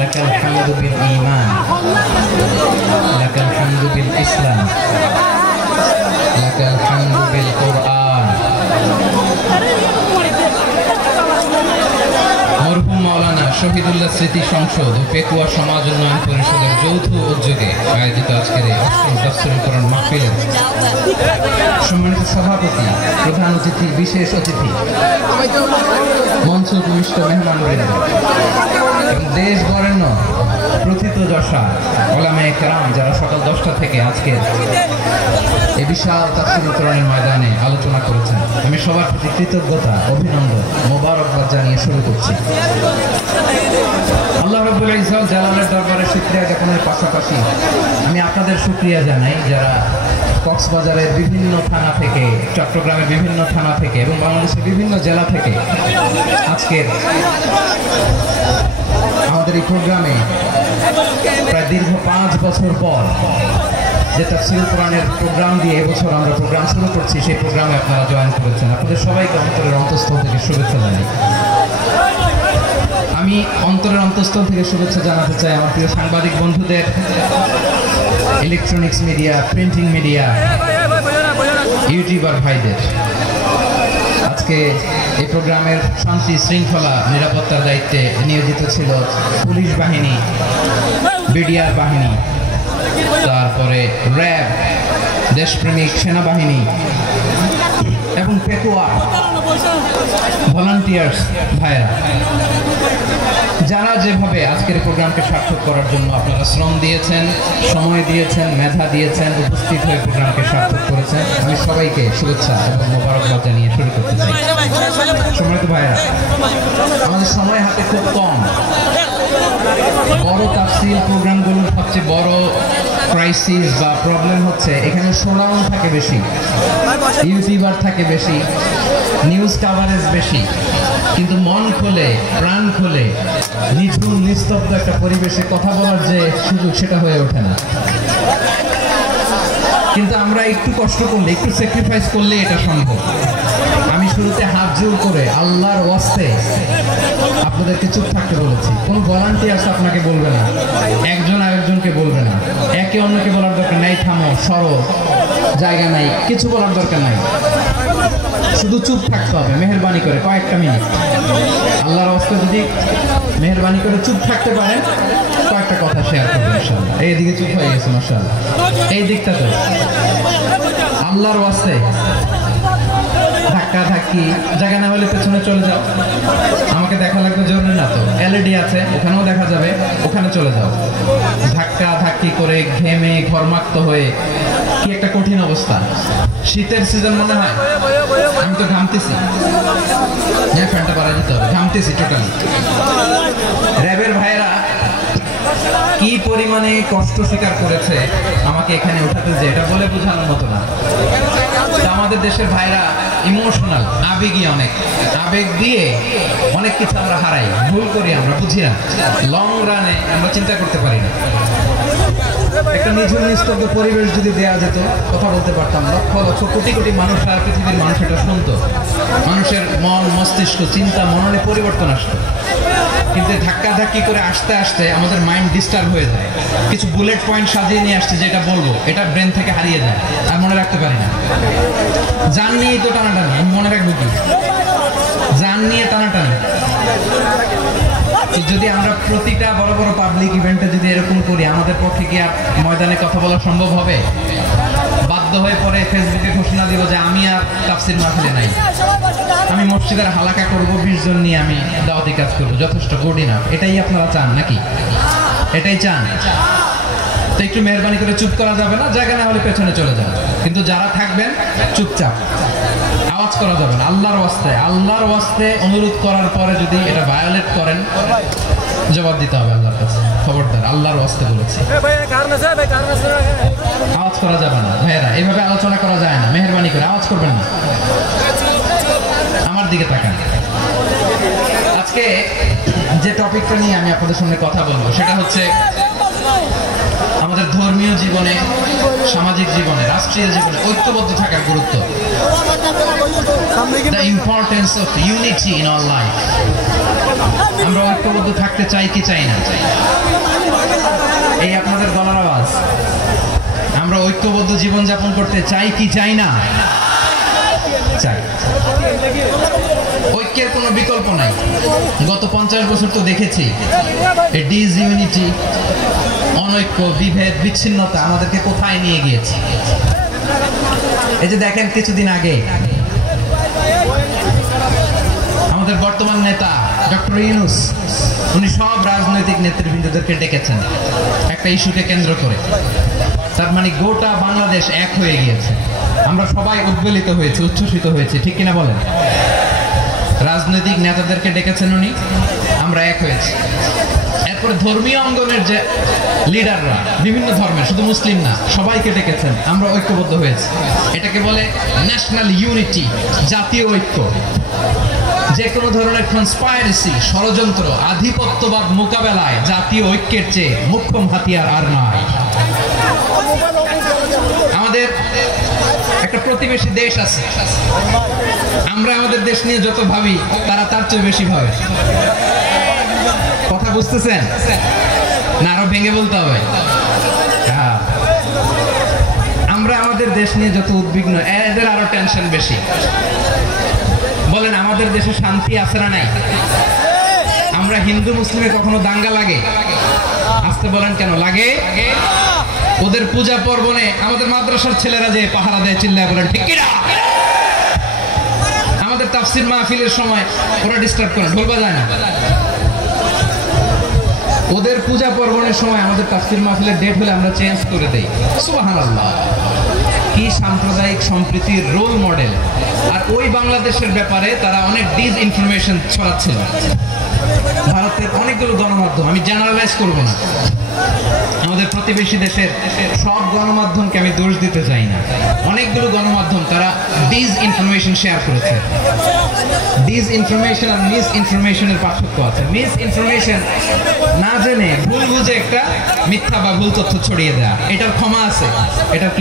লাকাল হামদু বিল ঈমান, লাকাল হামদু বিল ইসলাম, লাকাল হামদু বিল কুরআন। মরহুম মাওলানা শহীদুল্লাহ স্মৃতি সংসদ ও পেকুয়া সমাজ উন্নয়ন পরিষদের যৌথ উদ্যোগে আয়োজিত আজকের এই অষ্টম তাফসীরুল কোরআন মাহফিলের সম্মানিত সভাপতি, প্রধান অতিথি, বিশেষ অতিথি, মঞ্চ উপবিষ্ট মেহমানবৃন্দ এবং দেশ বরেণ্য প্রথিতযশা উলামায়ে কেরাম যারা সকাল 10টা থেকে আজকের এই বিশাল তাফসীরুল কোরআনের ময়দানে আলোচনা করেছেন, আমি সবার প্রতি কৃতজ্ঞতা, অভিনন্দন, মোবারকবাদ জানিয়ে শুরু করছি। আল্লাহ রাব্বুল ইজ্জত জালালের দরবারে শুকরিয়া জ্ঞাপনের পাশাপাশি আমি আপনাদের শুকরিয়া জানাই যারা কক্সবাজারের বিভিন্ন থানা থেকে, চট্টগ্রামের বিভিন্ন থানা থেকে এবং বাংলাদেশের বিভিন্ন জেলা থেকে আজকের আমাদের এই প্রোগ্রামে প্রায় দীর্ঘ 5 বছর পর যে তাফসীরুল কোরআনের প্রোগ্রাম দিয়ে এবছর আমরা প্রোগ্রাম শুরু করছি, সেই প্রোগ্রামে আপনারা জয়েন করেছেন। আপনাদের সবাইকে অন্তরের অন্তঃস্থল থেকে শুভেচ্ছা জানাই। আমি অন্তরের অন্তঃস্থল থেকে শুভেচ্ছা জানাতে চাই আমার প্রিয় সাংবাদিক বন্ধুদের, electronics media, printing media, YouTuber ভাইদের। আজকে এই প্রোগ্রামের শান্তি শৃঙ্খলা নিরাপত্তার দায়িত্বে নিয়োজিত ছিল পুলিশ বাহিনী, বিডিআর বাহিনী, তারপরে র্যাব, দেশপ্রেমিক সেনাবাহিনী এবং পেকুয়া ভলান্টিয়ার্স ভাইরা, যারা যেভাবে আজকের প্রোগ্রামকে সার্থক করার জন্য আপনারা শ্রম দিয়েছেন, সময় দিয়েছেন, মেধা দিয়েছেন, উপস্থিত হয়ে প্রোগ্রামকে সার্থক করেছেন, আমি সবাইকে শুভেচ্ছা এবং মোবারকবাদ জানিয়ে শুরু করতে চাই। সম্মানিত ভাইরা, আমাদের সময় হাতে খুব কম। বড় তাফসীর প্রোগ্রামগুলোর সবচেয়ে বড় ক্রাইসিস বা প্রবলেম হচ্ছে এখানে শোনাউন থাকে বেশি, ইউটিউবার থাকে বেশি, নিউজ কাভারেজ বেশি, কিন্তু মন খুলে, প্রাণ খুলে, নিঝুম নিস্তব্ধ একটা পরিবেশে কথা বলার যে সুযোগ, সেটা হয়ে ওঠে না। কিন্তু আমরা একটু কষ্ট করলে, একটু স্যাক্রিফাইস করলে এটা সম্ভব। আমি শুরুতে হাত জোর করে আল্লাহর ওয়াস্তে আপনাদেরকে চুপ থাকতে বলেছি। কোনো ভলান্টিয়ার্স আপনাকে বলবে না, একজন আরেকজনকে বলবে না, একে অন্যকে বলার দরকার নাই, থামো, সরো, জায়গা নাই, কিছু বলার দরকার নাই, শুধু চুপ থাকতে হবে মেহেরবানি করে কয়েকটা মিনিট। আল্লাহর ওয়াস্তে যদি মেহেরবানি করে চুপ থাকতে পারেন, কয়েকটা কথা শেয়ার করবেন ইনশাআল্লাহ। এইদিকে চুপ হয়ে গেছে মাশাআল্লাহ, এই দিকটা তো আল্লাহর ওয়াস্তে ধাক্কা ধাক্কি, জায়গা না হলে পেছনে চলে যাও। আমাকে দেখা লাগবে জরুরি না তো, এলইডি আছে, ওখানেও দেখা যাবে, ওখানে চলে যাও। ধাক্কা ধাক্কি করে ঘেমে ঘরমাক্ত হয়ে কি একটা কঠিন অবস্থা। শীতের সিজন মনে হয়, আমি তো ঘামতেছি, হ্যাঁ ফ্যানটা বাড়া যেতে হবে, ঘামতেছি টোটালি। র্যাবের ভাইয়েরা কি পরিমাণে কষ্ট স্বীকার করেছে আমাকে এখানে উঠাতে, যে এটা বলে বোঝানোর মতো না। আমাদের দেশের ভাইরা ইমোশনাল, আবেগী, অনেক আবেগ দিয়ে অনেক কিছু আমরা হারাই, ভুল করি, আমরা বুঝি না, লং রানে আমরা চিন্তা করতে পারি না। একটা নিঝুম নিস্তব্ধ পরিবেশ যদি দেওয়া যেত, কথা বলতে পারতাম, লক্ষ লক্ষ কোটি কোটি মানুষ আর পৃথিবীর মানুষ এটা শুনতো, মানুষের মন, মস্তিষ্ক, চিন্তা, মননে পরিবর্তন আসতো। কিন্তু ধাক্কা ধাক্কি করে আসতে আসতে আমাদের মাইন্ড ডিস্টার্ব হয়ে যায়। কিছু বুলেট পয়েন্ট সাজিয়ে নিয়ে আসছে, যেটা বলবো এটা ব্রেন থেকে হারিয়ে যায়, আর মনে রাখতে পারি না। জান নিয়েই তো টানাটানি, আমি মনে রাখবো কি? জান নিয়ে টানাটানি। যদি আমরা প্রতিটা বড় বড় পাবলিক ইভেন্টে যদি এরকম করি, আমাদের পক্ষে কি আর ময়দানে কথা বলা সম্ভব হবে? বাধ্য হয়ে পরে ফেসবুকে ঘোষণা দিব যে আমি আর তাফসীর মাহফিলে নাই, আমি মসজিদের হালাকা করব, 20 জন নিয়ে আমি দাওয়াতি কাজ করব, যথেষ্ট, গুড ইনাফ। এটাই আপনারা চান নাকি? এটাই চান তো একটু মেহরবানি করে চুপ করা যাবে না, জায়গা না হলে পেছনে চলে যাবে। কিন্তু যারা থাকবেন চুপচাপ, আওয়াজ করা যাবে না। আল্লাহর ওয়াস্তে, আল্লাহর ওয়াস্তে অনুরোধ করার পরে যদি এটা ভায়োলেট করেন, জবাব দিতে হবে আল্লাহর কাছে। খবরদার, আল্লাহর ওয়াস্তে বলেছি, আওয়াজ করা যাবে না। ভাইয়েরা, এইভাবে আলোচনা করা যায় না, মেহরবানি করে আওয়াজ করবেন না। আমার দিকে তাকান। আজকে যে টপিকটা নিয়ে আমি আপনাদের সামনে কথা বলবো, সেটা হচ্ছে আমাদের ধর্মীয় জীবনে, সামাজিক জীবনে, রাষ্ট্রীয় জীবনে ঐক্যবদ্ধ থাকার গুরুত্ব, the importance of unity in our life। আমরা ঐক্যবদ্ধ থাকতে চাই কি চাই না? এই আপনাদের গলার আওয়াজ। আমরা ঐক্যবদ্ধ জীবন যাপন করতে চাই কি চাই না? চাই। ঐক্যের কোনো বিকল্প নাই। গত 50 বছর তো দেখেছি এই ডিসইউনিটি, অনৈক্য, বিভেদ, বিচ্ছিন্নতা আমাদেরকে কোথায় নিয়ে গিয়েছে। এই যে দেখেন কিছুদিন আগে আমাদের বর্তমান নেতা ডক্টর ইউনূস, উনি সব রাজনৈতিক নেতৃবৃন্দদেরকে ডেকেছেন একটা ইস্যুকে কেন্দ্র করে। তার মানে গোটা বাংলাদেশ এক হয়ে গিয়েছে। আমরা সবাই উদ্বেলিত হয়েছি, উচ্ছ্বসিত হয়েছি, ঠিক কিনা বলেন? রাজনৈতিক নেতাদেরকে ডেকেছেন উনি, আমরা এক হয়েছি। এরপরে ধর্মীয় অঙ্গনের যে লিডাররা, বিভিন্ন ধর্মের, শুধু মুসলিম না, সবাইকে ডেকেছেন, আমরা ঐক্যবদ্ধ হয়েছি। এটাকে বলে ন্যাশনাল ইউনিটি, জাতীয় ঐক্য। যে কোনো ধরনের কনস্পাইরেসি, ষড়যন্ত্র, আধিপত্যবাদ মোকাবেলায় জাতীয় ঐক্যের চেয়ে মোক্ষম হাতিয়ার আর নয়। আমাদের একটা প্রতিবেশী দেশ আছে, আমরা আমাদের দেশ নিয়ে যত ভাবি তারা তার চেয়ে বেশি ভাবে। কথা বুঝতেছেন না? আরো ভেঙে বলতে হবে। আমরা আমাদের দেশ নিয়ে যত উদ্বিগ্ন, এদের আরো টেনশন বেশি। বলেন আমাদের দেশে শান্তি আছে না নাই? আমরা হিন্দু মুসলিমে কখনো দাঙ্গা লাগে? আসতে বলেন কেন লাগে? ওদের পূজা পর্বণে আমাদের মাদ্রাসার ছেলেরা যে পাহারা দেয়, চিল্লায় বলেন ঠিক কিনা? আমাদের তাফসীর মাহফিলের সময় ওরা ডিস্টার্ব করে, ঢোল বাজায় না। ওদের পূজা পর্বণের সময় আমাদের তাফসীর মাহফিলের ডেট হলে আমরা চেঞ্জ করে দেই। সুবহানাল্লাহ, কি সাম্প্রদায়িক সম্প্রীতির রোল মডেল। আর ওই বাংলাদেশের ব্যাপারে তারা অনেক ডিসইনফরমেশন ছড়াচ্ছিল। ভারতের অনেকগুলো গণমাধ্যম, আমি জেনারেলাইজ করব না, আমাদের প্রতিবেশী দেশের সব গণমাধ্যমকে আমি দোষ দিতে চাই না, অনেকগুলো গণমাধ্যম তারা ডিসইনফরমেশন শেয়ার করেছে। ডিসইনফরমেশন আর মিস ইনফরমেশনের পার্থক্য আছে। মিস ইনফরমেশন না জেনে ভুল বুঝে একটা মিথ্যা বা ভুল তথ্য ছড়িয়ে দেয়া, এটার ক্ষমা আছে, এটার কি